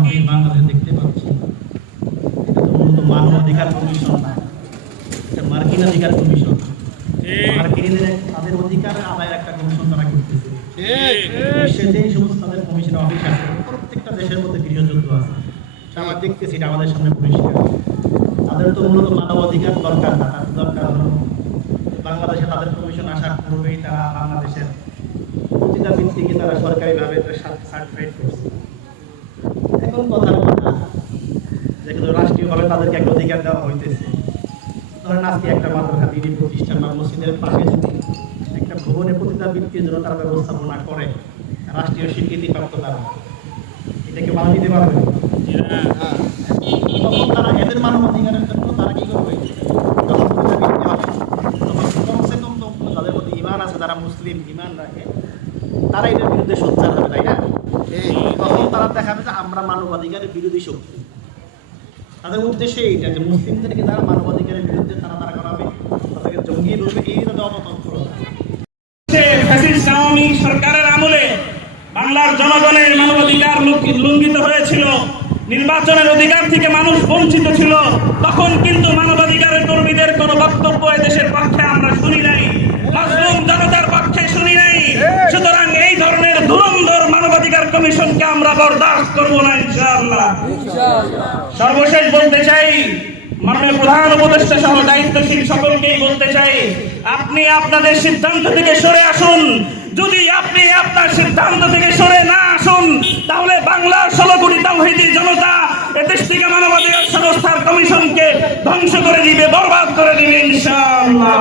Office বাংলাদেশে দেখতে পাচ্ছি। এটা তো মূলত মানবাধিকার কমিশন না। এটা মার্কিন অধিকার কমিশন। মার্কিনদের তাদের অধিকার আদায়ের একটা কমিশন তারা করতেছে। যেই সমস্ত তাদের অফিস আছে প্রত্যেকটা দেশের মধ্যে গৃহযুদ্ধ আছে। আমরা দেখতেছি এটা আমাদের সামনে পরিষ্কার। তাদের তো মূলত মানবাধিকার দরকার না তাদের দরকার হলো বাংলাদেশে তাদের কমিশন আসার পূর্বেই তারা বাংলাদেশের প্রতিটা ভিত্তিকে তারা সরকারিভাবে সার্টিফাইড করছে। এখন কথার কথা যেগুলো রাষ্ট্রীয়ভাবে তাদেরকে একটা অধিকার দেওয়া হইতেছে। ধরেন আজকে একটা মাদ্রাসা দিদি প্রতিষ্ঠান বা মসজিদের পাশে যদি একটা ভবনে প্রতিটা ব্যক্তির জন্য তারা ব্যবস্থাপনা করে, রাষ্ট্রীয় স্বীকৃতি প্রাপ্ত তারা এটাকে মানা নিতে পারবে? তখন তারা এদের মানবাধিকারের জন্য তারা কি করবে? তখন কমসে কম তাদের প্রতি ইমান আছে, যারা মুসলিম ইমান রাখে তারা এটার বিরুদ্ধে সোচ্চার হবে তাই না? তখন তারা দেখাবে যে আমরা মানবাধিকারের বিরোধী শক্তি। তাদের উদ্দেশ্য এইটা যে মুসলিমদেরকে তারা মানবাধিকারের বিরুদ্ধে তারা তারা করাবে তাদেরকে জঙ্গি বলবে এই তাদের অপতন্ত্র সরকারের আমলে বাংলার জনগণের মানবাধিকার লুঙ্ঘি- লঙ্ঘিত হয়েছিল নির্বাচনের অধিকার থেকে মানুষ বঞ্চিত ছিল তখন কিন্তু মানবাধিকারের কর্মীদের কোন বক্তব্য এ দেশের পক্ষে আমরা শুনি নাই মাসলুম জনতার পক্ষে শুনি নাই সুতরাং এই ধরনের ধুরন্ধর মানবাধিকার কমিশনকে আমরা বরদাস্ত করব না, ইনশাআল্লাহ। সর্বশেষ বলতে চাই, মাননীয় প্রধান উপদেষ্টা সহ দায়িত্বশীল সকলকেই বলতে চাই, আপনি আপনাদের সিদ্ধান্ত থেকে সরে আসুন। যদি আপনি আপনার সিদ্ধান্ত থেকে সরে না আসুন, তাহলে বাংলার ষোলো কোটি তাওহিদি জনতা এদেশ থেকে মানবাধিকার সংস্থার কমিশনকে ধ্বংস করে দিবে, বরবাদ করে দিবে, ইনশাআল্লাহ।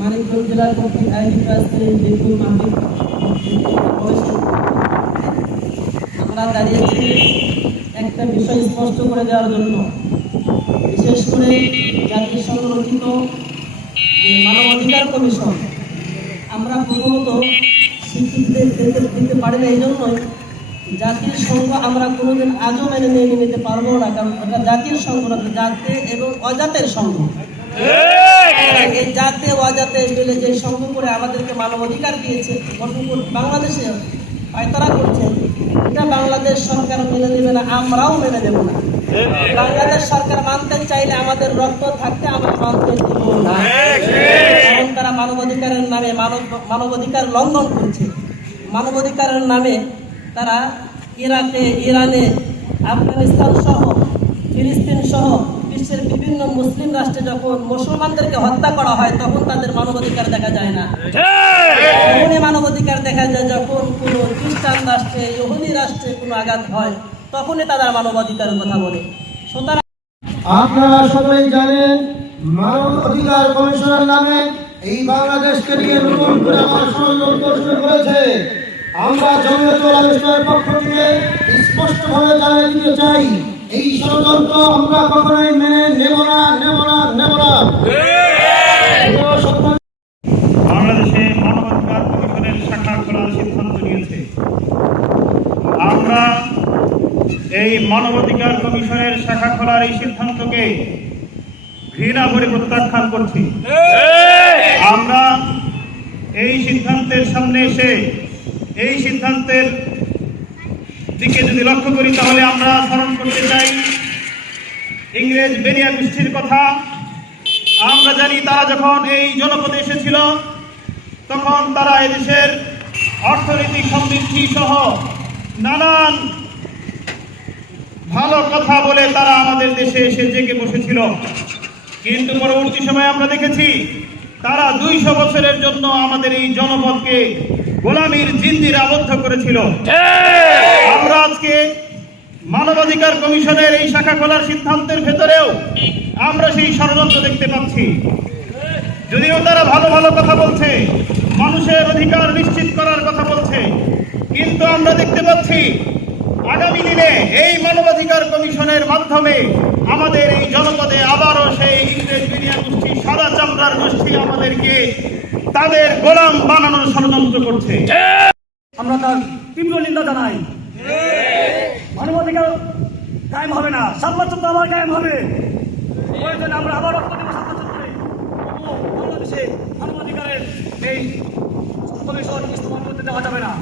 মানিকগঞ্জ জেলার কর্তৃক আয়োজিত এই বিপুল মাহফিল দাঁড়িয়েছি একটা বিষয় স্পষ্ট করে দেওয়ার জন্য। বিশেষ করে জাতির সংরক্ষিত মানবাধিকার কমিশন আমরা প্রথমত দিতে দিতে পারি না এই জন্যই জাতির সংঘ আমরা কোনোদিন আজও মেনে নিয়ে নিতে পারব না কারণ ওটা জাতির সংঘ না জাতে এবং অজাতের সংঘ এই জাতে অজাতে মিলে যে সংঘ করে আমাদেরকে মানবাধিকার দিয়েছে বাংলাদেশে পায়তারা করছে, এটা বাংলাদেশ সরকার মেনে নেবে না, আমরাও মেনে নেব না। বাংলাদেশ সরকার মানতে চাইলে আমাদের রক্ত থাকতে আমরা মানতে দেব না। তারা মানবাধিকারের নামে মানব মানবাধিকার লঙ্ঘন করছে, মানবাধিকারের নামে তারা ইরাকে, ইরানে, আফগানিস্তান সহ, ফিলিস্তিন সহ বিশ্বের বিভিন্ন মুসলিম রাষ্ট্রে যখন মুসলমানদেরকে হত্যা করা হয়, তখন তাদের মানবাধিকার দেখা যায় না। তখনই মানবাধিকার দেখা যায় যখন কোনো খ্রিস্টান রাষ্ট্রে ইহুদি রাষ্ট্রে কোনো আঘাত হয় তখনই তাদের মানবাধিকারের কথা বলে। সুতরাং আপনারা সবাই জানেন মানব অধিকার কমিশনের নামে এই বাংলাদেশকে নিয়ে নতুন করে আমার ষড়যন্ত্র শুরু করেছে আমরা জমিয়তুল ইসলামের পক্ষ থেকে স্পষ্টভাবে জানিয়ে দিতে চাই এই ষড়যন্ত্র আমরা কখনোই মেনে নেব না নেব না নেব না প্রিয় সন্তান বাংলাদেশে মানবাধিকার কমিশনের শাখা খোলার সিদ্ধান্ত নিয়েছে আমরা এই মানবাধিকার কমিশনের শাখা খোলার এই সিদ্ধান্তকে ঘৃণা করে প্রত্যাখ্যান করছি। আমরা এই সিদ্ধান্তের সামনে এসে, এই সিদ্ধান্তের দিকে যদি লক্ষ্য করি, তাহলে আমরা স্মরণ করতে চাই ইংরেজ বেরিয়া গোষ্ঠীর কথা। আমরা জানি তারা যখন এই জনপদে এসেছিল, তখন তারা এদেশের অর্থনৈতিক সমৃদ্ধি সহ নানান ভালো কথা বলে তারা আমাদের দেশে এসে জেগে বসেছিল। কিন্তু পরবর্তী সময়ে আমরা দেখেছি তারা দুইশো বছরের জন্য আমাদের এই জনপদকে গোলামীর জিন্দির আবদ্ধ করেছিল। আমরা আজকে মানবাধিকার কমিশনের এই শাখা খোলার সিদ্ধান্তের ভেতরেও আমরা সেই ষড়যন্ত্র দেখতে পাচ্ছি। যদিও তারা ভালো ভালো কথা বলছে মানুষের অধিকার নিশ্চিত করার কথা বলছে কিন্তু আমরা দেখতে পাচ্ছি আগামী দিনে এই মানবাধিকার কমিশনের মাধ্যমে আমাদের এই জনপদে আবারও সেই ইংরেজ মিডিয়া গোষ্ঠী, সাদা চামড়ার গোষ্ঠী আমাদেরকে তাদের গোলাম বানানোর ষড়যন্ত্র করছে। আমরা তার তীব্র নিন্দা জানাই। মানবাধিকার কায়েম হবে না, সাম্রাজ্য তো আবার কায়েম হবে। আমরা আবার বাংলাদেশে মানবাধিকারের এই কমিশন ইস্তফা করতে দেওয়া যাবে না।